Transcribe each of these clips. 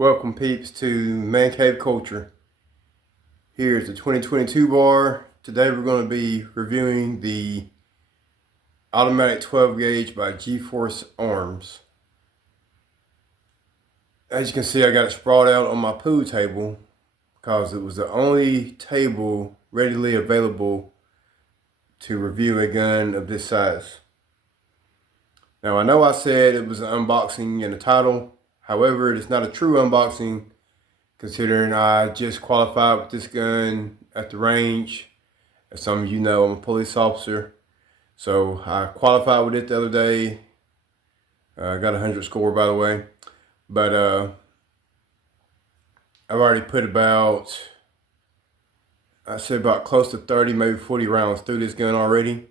Welcome peeps to Man Cave Culture. Here's the 2022 bar. Today we're going to be reviewing the automatic 12 gauge by G-Force Arms. As you can see, I got it sprawled out on my pool table because it was the only table readily available to review a gun of this size. Now I know I said it was an unboxing in the title. However, it is not a true unboxing considering I just qualified with this gun at the range. As some of you know, I'm a police officer. So I qualified with it the other day. I got a 100 score, by the way. But I've already put I'd say about close to 30, maybe 40 rounds through this gun already.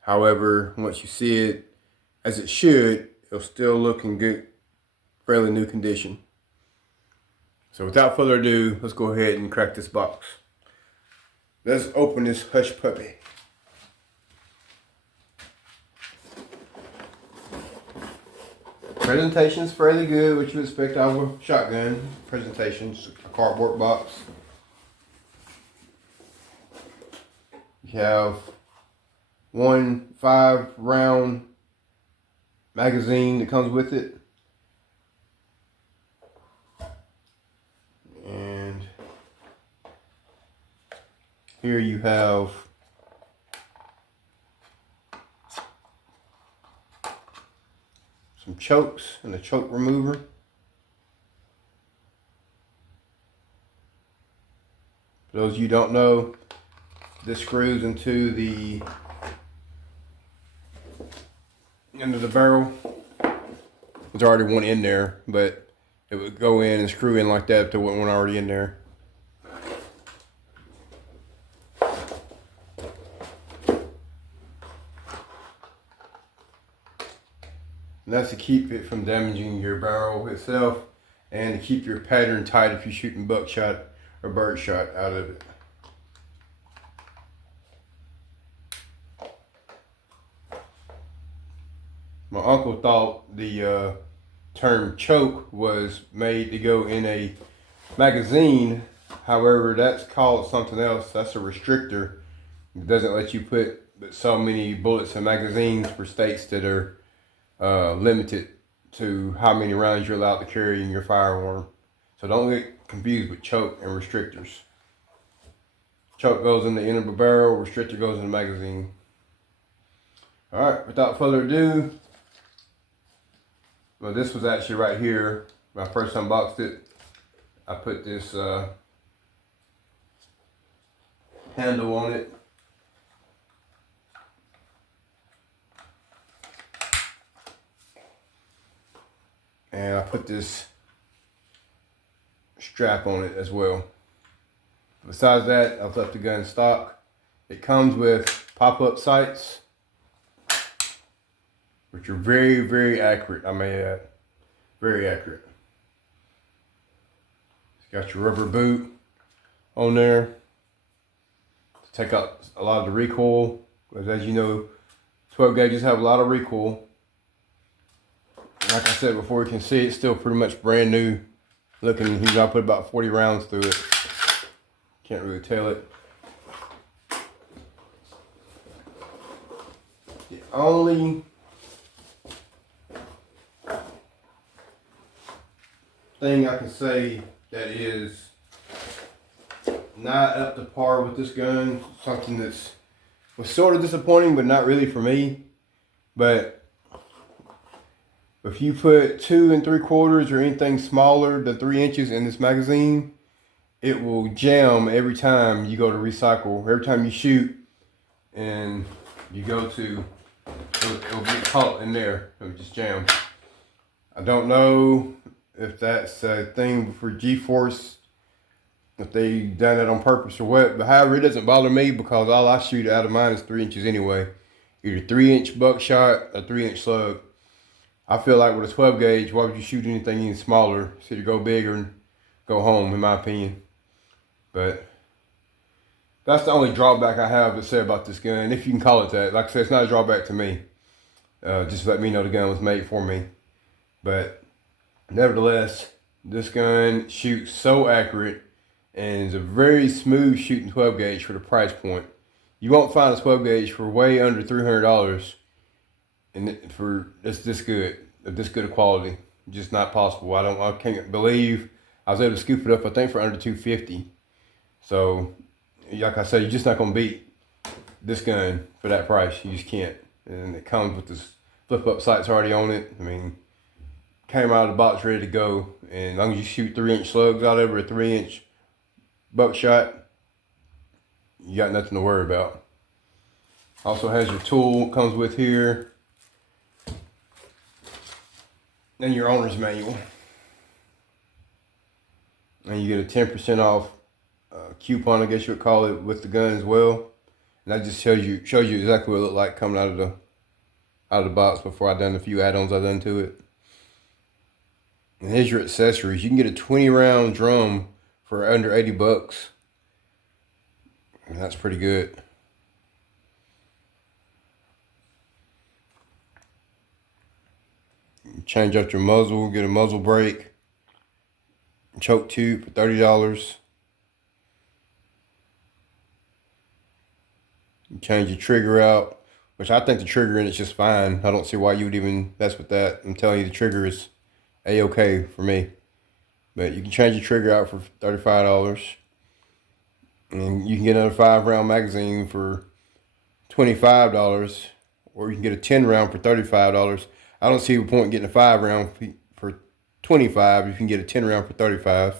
However, once you see it, as it should, it'll still look in good, fairly new condition. So without further ado, let's go ahead and crack this box. Let's open this hush puppy. Presentation's fairly good, what you expect out of a shotgun. Presentation's a cardboard box. You have one 5-round magazine that comes with it. And here you have some chokes and a choke remover. For those of you who don't know, this screws into the end of the barrel. There's already one in there, but it would go in and screw in like that if there wasn't one already in there. And that's to keep it from damaging your barrel itself and to keep your pattern tight if you're shooting buckshot or birdshot out of it. My uncle thought the term choke was made to go in a magazine. However, that's called something else. That's a restrictor. It doesn't let you put but so many bullets in magazines for states that are limited to how many rounds you're allowed to carry in your firearm. So don't get confused with choke and restrictors. Choke goes in the end of the barrel, restrictor goes in the magazine. Alright, without further ado, well, this was actually right here. When I first unboxed it, I put this handle on it. And I put this strap on it as well. Besides that, I've left the gun stock. It comes with pop-up sights, which are very, very accurate, I may add. Very accurate. It's got your rubber boot on there to take out a lot of the recoil. Because as you know, 12 gauges have a lot of recoil. Like I said before, you can see it's still pretty much brand new looking. He's gonna put about 40 rounds through it. Can't really tell it. The only thing I can say that is not up to par with this gun, something that's was sort of disappointing, but not really for me. But if you put 2 3/4 or anything smaller than 3 inches in this magazine, it will jam every time you go to recycle. Every time you shoot and you go to, it'll get caught in there. It'll just jam. I don't know if that's a thing for G-Force, if they done it on purpose or what. But however, it doesn't bother me because all I shoot out of mine is 3 inches anyway. Either 3-inch buckshot or 3-inch slug. I feel like with a 12 gauge, why would you shoot anything any smaller? So you go bigger and go home, in my opinion. But that's the only drawback I have to say about this gun, if you can call it that. Like I said, it's not a drawback to me. Just let me know the gun was made for me. But nevertheless, This gun shoots so accurate and is a very smooth shooting 12 gauge for the price point. You won't find a 12 gauge for way under $300 and for this good, of this good of quality. Just not possible. I can't believe I was able to scoop it up, I think, for under $250. So, like I said, you're just not gonna beat this gun for that price. You just can't. And it comes with this flip up sights already on it. I mean, came out of the box ready to go. And as long as you shoot 3-inch slugs out of it, a 3-inch buckshot, you got nothing to worry about. Also has your tool, comes with here. And your owner's manual. And you get a 10% off coupon, I guess you would call it, with the gun as well. And that just shows you exactly what it looked like coming out of the box before I done a few add-ons I done to it. And here's your accessories. You can get a 20-round drum for under $80. And that's pretty good. Change out your muzzle, get a muzzle brake, choke tube for $30. Change your trigger out, which I think the trigger in it's just fine. I don't see why you would even mess with that. I'm telling you, the trigger is A-okay for me. But you can change your trigger out for $35. And you can get another 5-round magazine for $25. Or you can get a 10-round for $35. I don't see the point in getting a 5-round for $25 if you can get a 10-round for $35.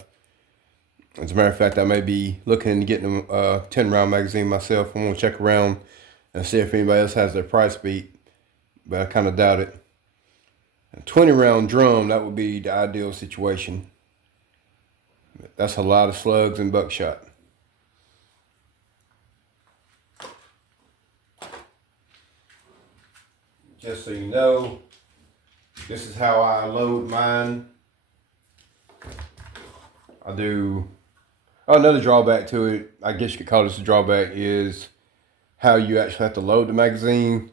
As a matter of fact, I may be looking into getting a 10-round magazine myself. I'm going to check around and see if anybody else has their price beat, but I kind of doubt it. A 20-round drum, that would be the ideal situation. That's a lot of slugs and buckshot. Just so you know, this is how I load mine. I do. Oh, another drawback to it, I guess you could call this a drawback, is how you actually have to load the magazine.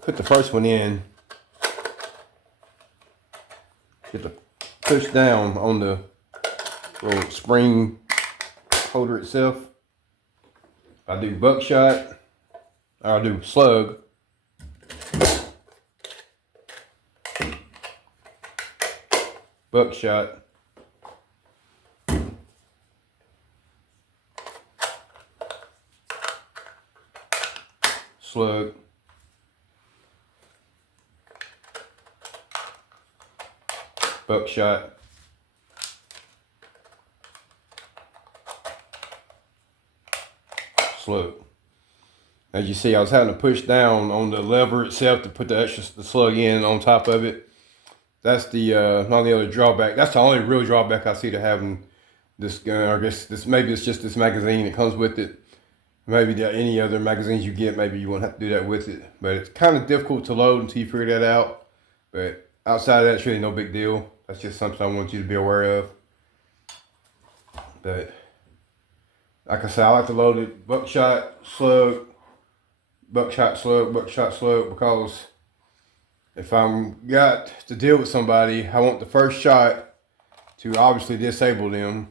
Put the first one in. Get to push down on the little spring holder itself. I do buckshot, or I do slug. Buckshot. Slug. Buckshot. Slug. As you see, I was having to push down on the lever itself to put the slug in on top of it. That's the only other drawback. That's the only real drawback I see to having this gun. Or I guess maybe it's just this magazine that comes with it. Maybe any other magazines you get, maybe you won't have to do that with it. But it's kind of difficult to load until you figure that out. But outside of that, it's really no big deal. That's just something I want you to be aware of. But like I said, I like to load it buckshot, slug, buckshot, slug, buckshot, slug, because if I'm got to deal with somebody, I want the first shot to obviously disable them,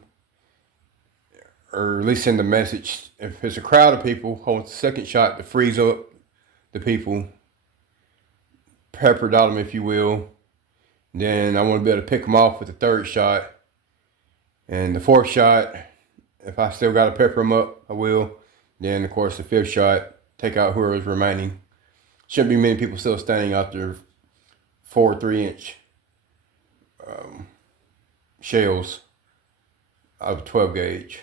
or at least send a message. If it's a crowd of people, I want the second shot to freeze up the people, pepper dot them, if you will. Then I want to be able to pick them off with the third shot. And the fourth shot, if I still got to pepper them up, I will. Then, of course, the fifth shot, take out whoever's remaining. Shouldn't be many people still standing out there. 4 3-inch shells out of 12 gauge.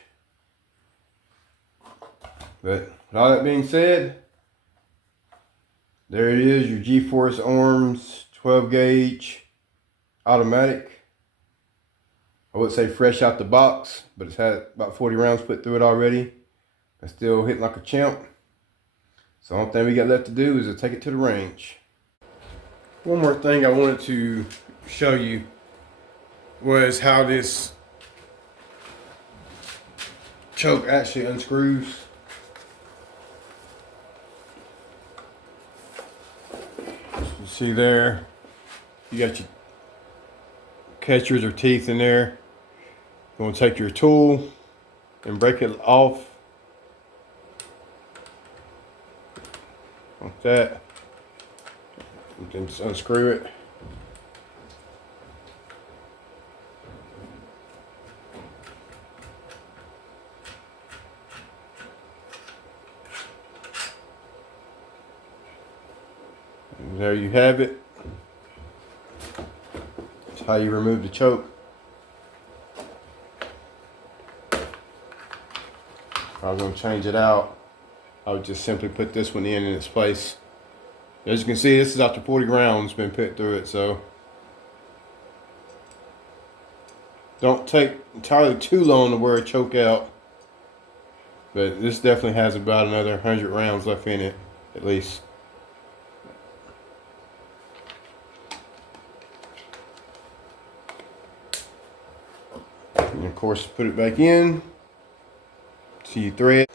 But with all that being said, there it is, your G-Force Arms 12 gauge automatic. I would say fresh out the box, but it's had about 40 rounds put through it already. It's still hitting like a champ. So the only thing we got left to do is to take it to the range. One more thing I wanted to show you was how this choke actually unscrews. You see there, you got your catchers or teeth in there. You're going to take your tool and break it off like that. And then just unscrew it. And there you have it. That's how you remove the choke. If I was going to change it out, I would just simply put this one in its place. As you can see, this is after 40 rounds been put through it, so don't take entirely too long to wear a choke out. But this definitely has about another 100 rounds left in it, at least. And of course, put it back in. See you thread.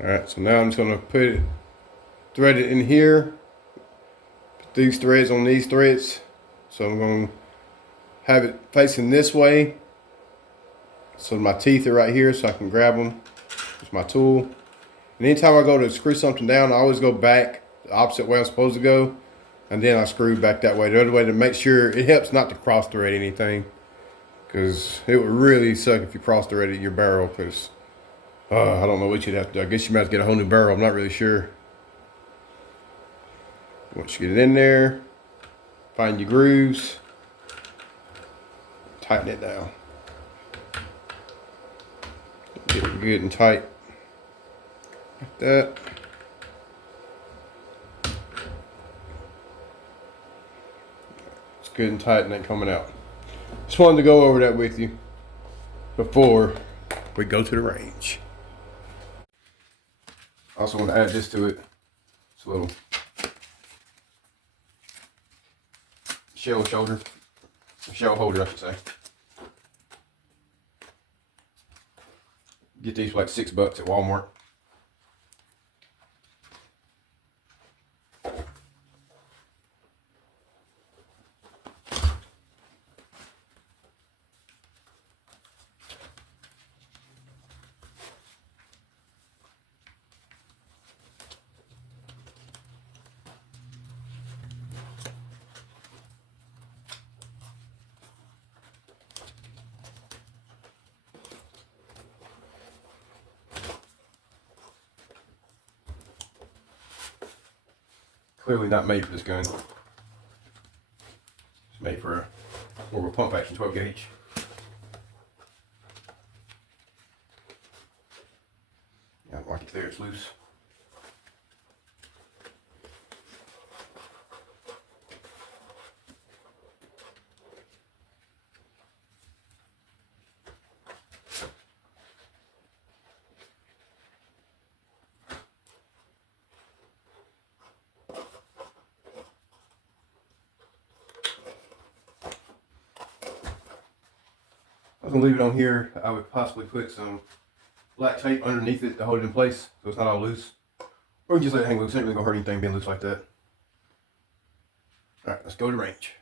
Alright, so now I'm just gonna thread it in here. Put these threads on these threads. So I'm gonna have it facing this way. So my teeth are right here, so I can grab them with my tool. And anytime I go to screw something down, I always go back the opposite way I'm supposed to go. And then I screw back that way. The other way to make sure it helps not to cross thread anything. Because it would really suck if you cross threaded your barrel, because I don't know what you'd have to do. I guess you might have to get a whole new barrel. I'm not really sure. Once you get it in there, find your grooves, tighten it down. Get it good and tight. Like that. It's good and tight and ain't coming out. Just wanted to go over that with you before we go to the range. Also want to add this to it. It's a little shell holder, I should say. Get these for like $6 at Walmart. Clearly not made for this gun. It's made for more of a pump action 12 gauge. Yeah, I like it there, it's loose. I was gonna leave it on here. I would possibly put some black tape underneath it to hold it in place so it's not all loose. Or you can just let it hang loose. It's not really gonna hurt anything being loose like that. Alright, let's go to range.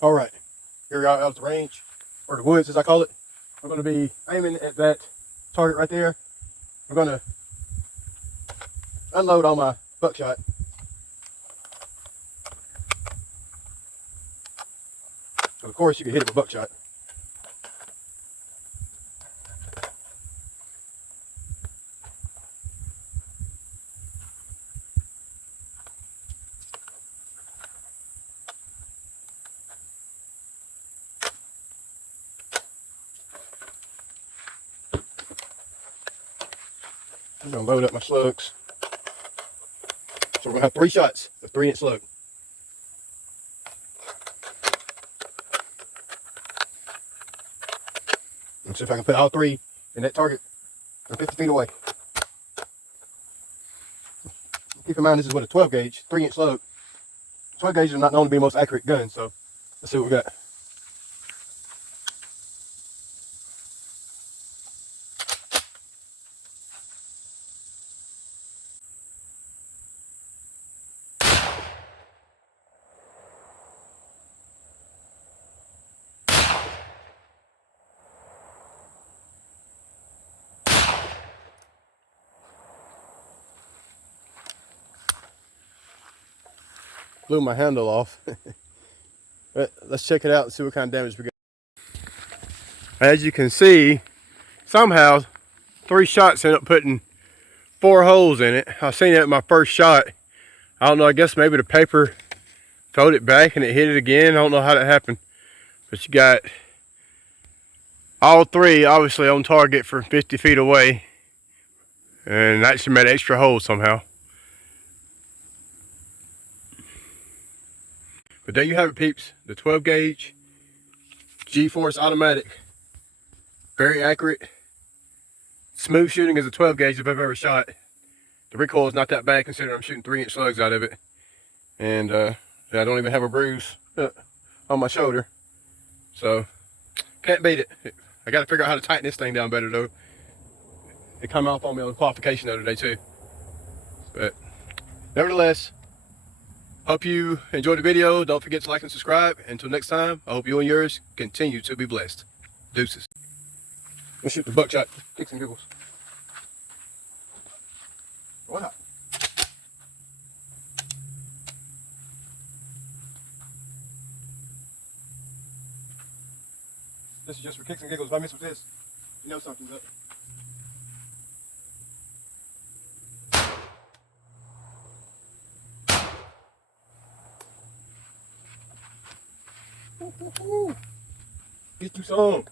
All right, here we are out at the range, or the woods as I call it. I'm going to be aiming at that target right there. I'm going to unload all my buckshot. So of course you can hit it with buckshot. I'm gonna load up my slugs. So we're gonna have 3 shots of 3-inch slug. Let's see if I can put all 3 in that target from 50 feet away. Keep in mind this is with a 12 gauge, 3-inch slug. 12 gauge is not known to be the most accurate gun, so let's see what we got. Blew my handle off. But let's check it out and see what kind of damage we got. As you can see, somehow 3 shots end up putting 4 holes in it. I seen that in my first shot. I don't know, I guess maybe the paper throwed it back and it hit it again. I don't know how that happened. But you got all 3 obviously on target for 50 feet away. And actually made extra holes somehow. But there you have it, peeps. The 12 gauge G-Force automatic. Very accurate. Smooth shooting as a 12 gauge if I've ever shot. The recoil is not that bad considering I'm shooting 3-inch slugs out of it. And I don't even have a bruise on my shoulder. So, can't beat it. I got to figure out how to tighten this thing down better though. It came off on me on the qualification the other day too. But, nevertheless, hope you enjoyed the video. Don't forget to like and subscribe. Until next time, I hope you and yours continue to be blessed. Deuces. Let's shoot the buckshot. Kicks and giggles. Why not? This is just for kicks and giggles. If I miss with this, you know something's up. Get you some.